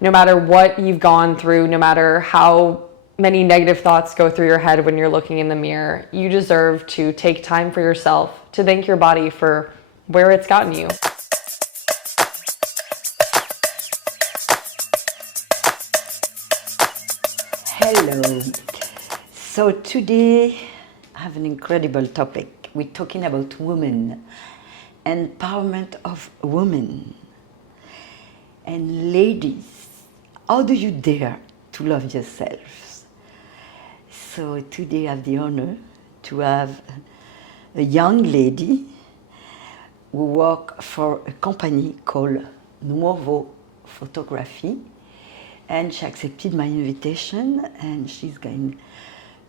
No matter what you've gone through, no matter how many negative thoughts go through your head when you're looking in the mirror, you deserve to take time for yourself, to thank your body for where it's gotten you. Hello. So today I have an incredible topic. We're talking about women, empowerment of women. And ladies, how do you dare to love yourselves? So today I have the honor to have a young lady who works for a company called Nuovo Photography. And she accepted my invitation, and she's going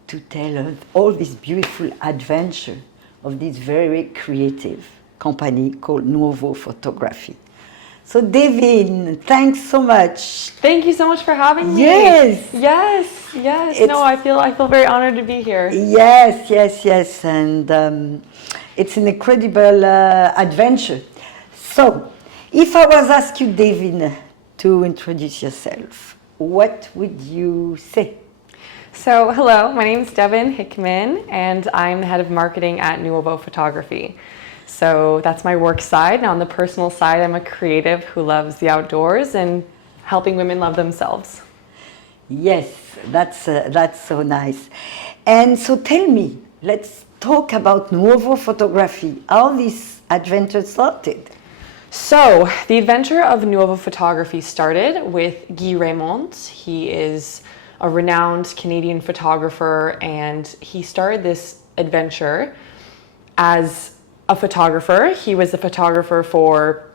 to tell us all this beautiful adventure of this very creative company called Nuovo Photography. So, Devin, thanks so much. Thank you so much for having me. Yes. Yes. No, I feel very honored to be here. Yes. And it's an incredible adventure. So, if I was asked you, Devin, to introduce yourself, what would you say? So, hello, my name is Devin Hickman, and I'm the head of marketing at Nuovo Photography. So that's my work side. Now on the personal side, I'm a creative who loves the outdoors and helping women love themselves. Yes, that's so nice. And so tell me, let's talk about Nuovo Photography, how this adventure started. So the adventure of Nuovo Photography started with Guy Raymond. He is a renowned Canadian photographer, and he started this adventure as a photographer. He was a photographer for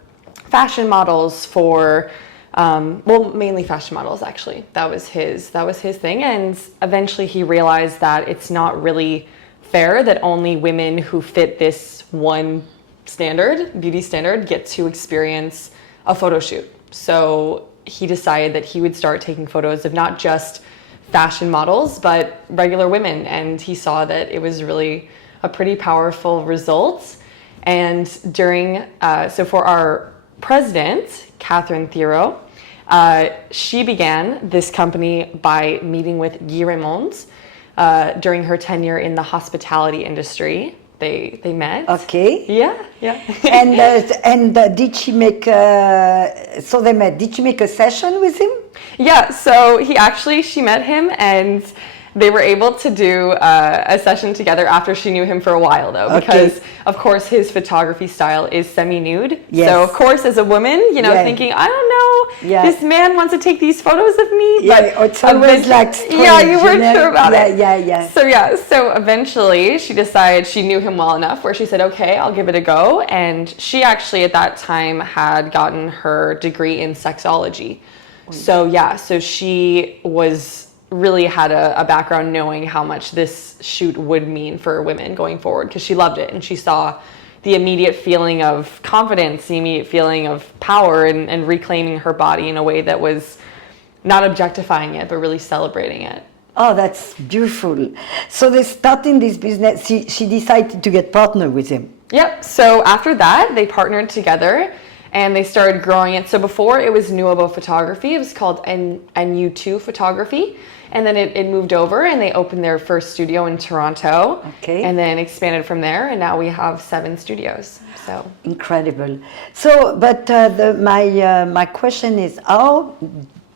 fashion models, for mainly fashion models actually. That was his thing. And eventually he realized that it's not really fair that only women who fit this one beauty standard, get to experience a photo shoot. So he decided that he would start taking photos of not just fashion models, but regular women. And he saw that it was really a pretty powerful result. And so for our president, Catherine Thero, she began this company by meeting with Guy Raymond during her tenure in the hospitality industry. They met. Okay. Yeah. And did she make? So they met. Did she make a session with him? Yeah. So she met him, and they were able to do a session together after she knew him for a while, though, because of course his photography style is semi-nude. Yes. So of course, as a woman, thinking, I don't know, this man wants to take these photos of me. But it's always like strange, you weren't sure about it. Yeah. So eventually she decided she knew him well enough where she said, okay, I'll give it a go. And she actually at that time had gotten her degree in sexology. So she really had a background knowing how much this shoot would mean for women going forward, because she loved it and she saw the immediate feeling of confidence, the immediate feeling of power and reclaiming her body in a way that was not objectifying it, but really celebrating it. Oh, that's beautiful. So they started this business. She decided to get partner with him. Yep. So after that, they partnered together and they started growing it. So before it was Nuovo Photography, it was called NU2 Photography. And then it moved over and they opened their first studio in Toronto. Okay. And then expanded from there. And now we have 7 studios. So incredible. So, but my question is, how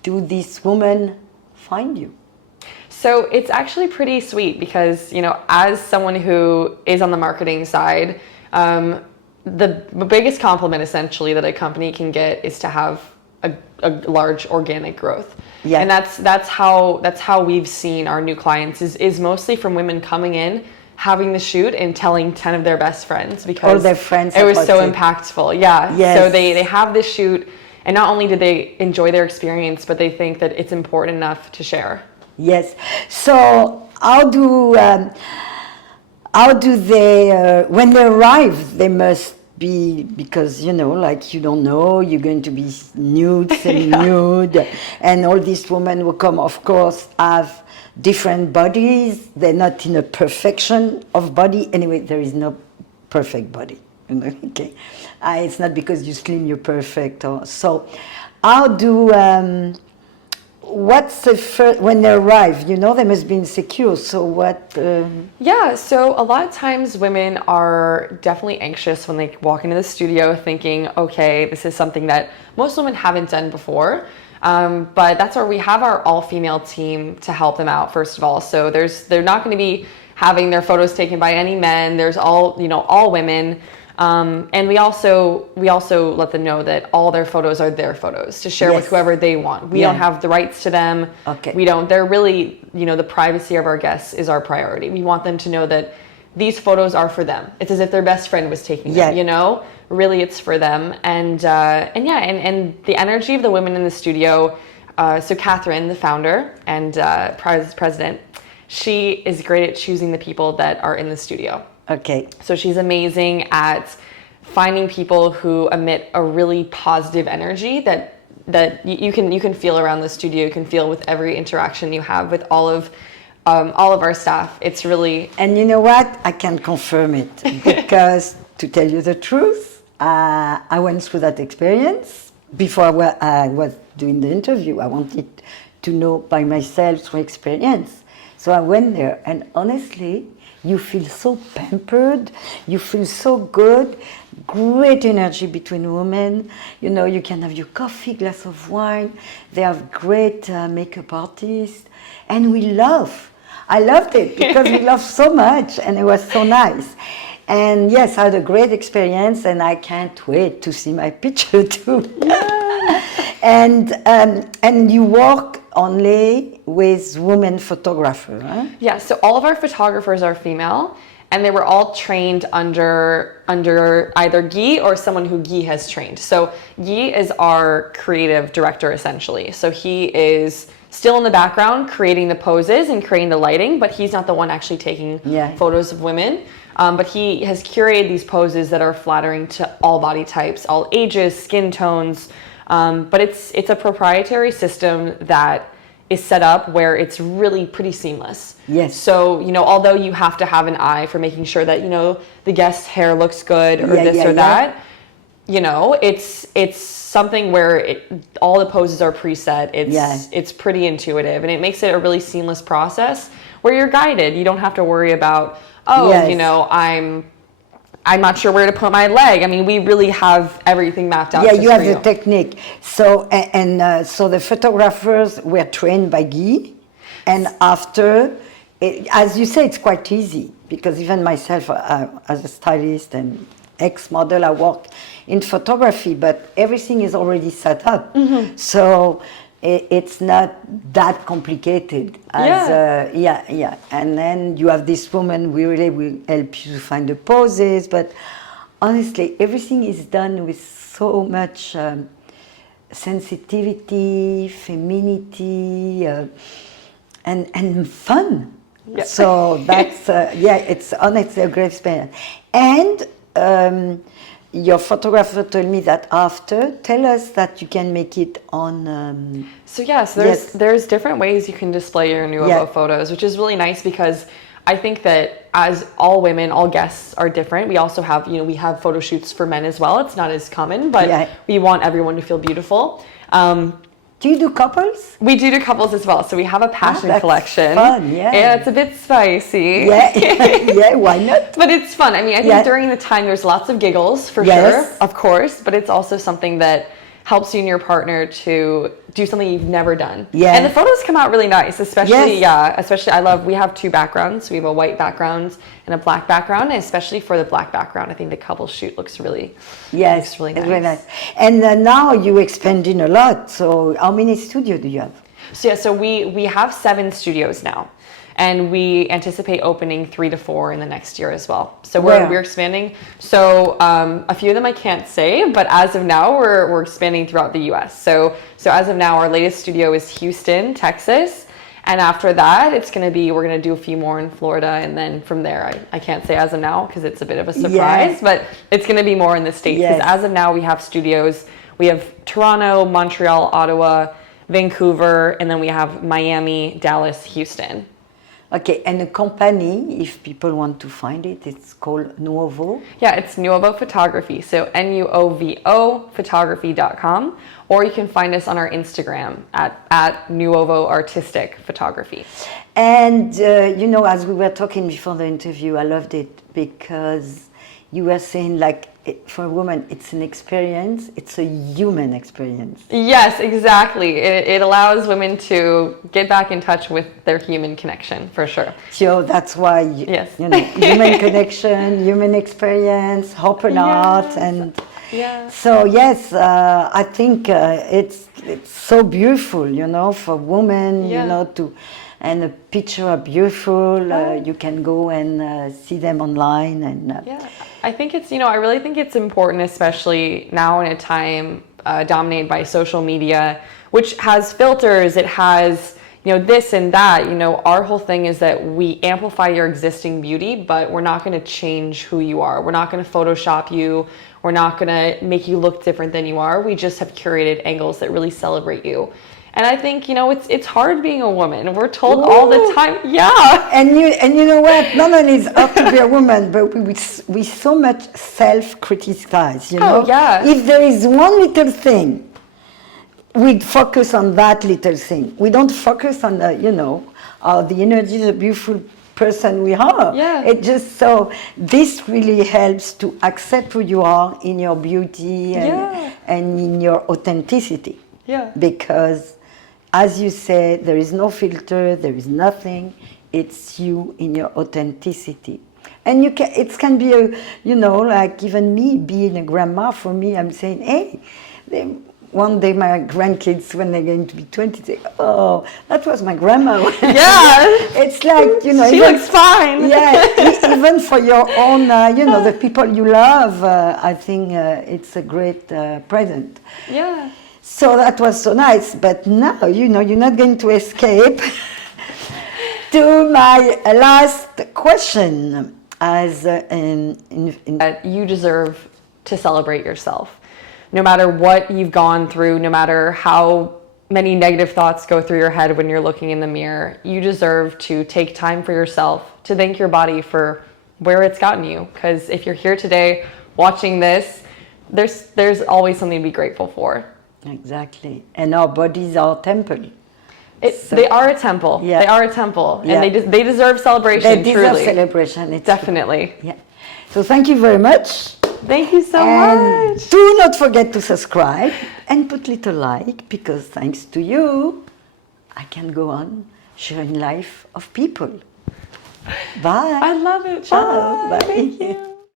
do these women find you? So it's actually pretty sweet because, as someone who is on the marketing side, the biggest compliment essentially that a company can get is to have a large organic growth. Yeah. And that's how we've seen our new clients is mostly from women coming in, having the shoot and telling 10 of their best friends because all their friends it was so impactful. Yeah. Yes. So they have this shoot and not only did they enjoy their experience, but they think that it's important enough to share. Yes. So how do they when they arrive? They must be, because you don't know, you're going to be nude, semi-nude, and all these women who come, of course, have different bodies. They're not in a perfection of body. Anyway, there is no perfect body. Okay, it's not because you slim you're perfect. So, how do what's the first, when they arrive, you know, they must be insecure. So what? Yeah, so a lot of times women are definitely anxious when they walk into the studio thinking, okay, this is something that most women haven't done before. But that's where we have our all-female team to help them out, first of all. So they're not going to be having their photos taken by any men. There's all women. And we also let them know that all their photos are their photos to share with whoever they want. We don't have the rights to them. Okay. They're really, the privacy of our guests is our priority. We want them to know that these photos are for them. It's as if their best friend was taking them, really it's for them. And the energy of the women in the studio. So Catherine, the founder and president, she is great at choosing the people that are in the studio. Okay. So she's amazing at finding people who emit a really positive energy that you can feel around the studio. You can feel with every interaction you have with all of our staff. It's really... And you know what? I can confirm it because, to tell you the truth, I went through that experience before I was doing the interview. I wanted to know by myself through experience. So I went there, and honestly, you feel so pampered, you feel so good, great energy between women. You can have your coffee, glass of wine. They have great makeup artists, and I loved it because we loved so much, and it was so nice. And yes, I had a great experience, and I can't wait to see my picture too. Yeah. And you work only with women photographers, huh? Yeah, so all of our photographers are female, and they were all trained under either Guy or someone who Guy has trained. So Guy is our creative director, essentially. So he is still in the background creating the poses and creating the lighting, but he's not the one actually taking photos of women. But he has curated these poses that are flattering to all body types, all ages, skin tones. But it's a proprietary system that is set up where it's really pretty seamless. Yes. So, although you have to have an eye for making sure that, the guest's hair looks good or that, it's something where all the poses are preset. It's pretty intuitive, and it makes it a really seamless process where you're guided. You don't have to worry about, I'm not sure where to put my leg. I mean, we really have everything mapped out. Yeah, you have the technique. So, so the photographers were trained by Guy, and after, as you say, it's quite easy because even myself, as a stylist and ex-model, I work in photography, but everything is already set up. Mm-hmm. So it's not that complicated. And then you have this woman, we really will help you to find the poses, but honestly, everything is done with so much sensitivity, femininity, and fun. Yeah. So that's, it's honestly a great experience. And your photographer told me that after, tell us that you can make it on... So there's different ways you can display your Nuovo photos, which is really nice because I think that as all women, all guests are different. We also have, we have photo shoots for men as well. It's not as common, but we want everyone to feel beautiful. Do you do couples? We do couples as well. So we have a passion collection. Fun, yeah. Yeah, it's a bit spicy. Yeah, why not? But it's fun. I mean, I think during the time there's lots of giggles for sure, of course, but it's also something that helps you and your partner to do something you've never done. Yeah. And the photos come out really nice, especially, we have two backgrounds. We have a white background and a black background, and especially for the black background, I think the couple shoot looks really nice. Really nice. And now you're expanding a lot. So how many studios do you have? So we have 7 studios now. And we anticipate opening 3 to 4 in the next year as well. So we're expanding. So a few of them I can't say, but as of now, we're expanding throughout the U.S. So as of now, our latest studio is Houston, Texas. And after that, we're going to do a few more in Florida. And then from there, I can't say as of now because it's a bit of a surprise, but it's going to be more in the States. Because as of now, we have studios. We have Toronto, Montreal, Ottawa, Vancouver, and then we have Miami, Dallas, Houston. Okay, and a company, if people want to find it, it's called Nuovo. Yeah, it's Nuovo Photography, so Nuovo photography.com, or you can find us on our Instagram at Nuovo Artistic Photography. And, you know, as we were talking before the interview, I loved it because you were saying, like, for a woman, it's an experience, it's a human experience. Yes, exactly. It allows women to get back in touch with their human connection, for sure. So that's why, Yes. you know, human connection, human experience, open art, and Yeah. so yes, I think it's so beautiful, you know, for women, Yeah. you know, and the pictures are beautiful. You can go and see them online, and Yeah, I think it's, I really think it's important, especially now in a time dominated by social media, which has filters, it has, this and that. Our whole thing is that we amplify your existing beauty, but we're not going to change who you are. We're not going to Photoshop you. We're not going to make you look different than you are. We just have curated angles that really celebrate you. And I think, it's hard being a woman. We're told all the time, yeah. And you know what? Not only is it hard to be a woman, but we so much self-criticize, you know? Oh, yeah. If there is one little thing, we focus on that little thing. We don't focus on the, the energy, the beautiful person we are. Yeah. It just, so this really helps to accept who you are in your beauty and in your authenticity. Yeah. Because, as you say, there is no filter, there is nothing. It's you in your authenticity. And it can be like even me being a grandma, for me, I'm saying, hey, one day my grandkids, when they're going to be 20, say, oh, that was my grandma. Yeah. It's like, she looks fine. Yeah, even for your own, the people you love, I think it's a great present. Yeah. So that was so nice, but now, you're not going to escape to my last question. You deserve to celebrate yourself. No matter what you've gone through, no matter how many negative thoughts go through your head when you're looking in the mirror, you deserve to take time for yourself, to thank your body for where it's gotten you. Because if you're here today watching this, there's always something to be grateful for. Exactly. And our bodies are temple. They are a temple. Yeah. They are a temple. Yeah. And they deserve celebration, They deserve truly. celebration. It's Definitely. Yeah. So thank you very much. Thank you so And much. do not forget to subscribe and put little like, because thanks to you, I can go on sharing life of people. Bye. I love it. Ciao. Bye. Bye. Thank you.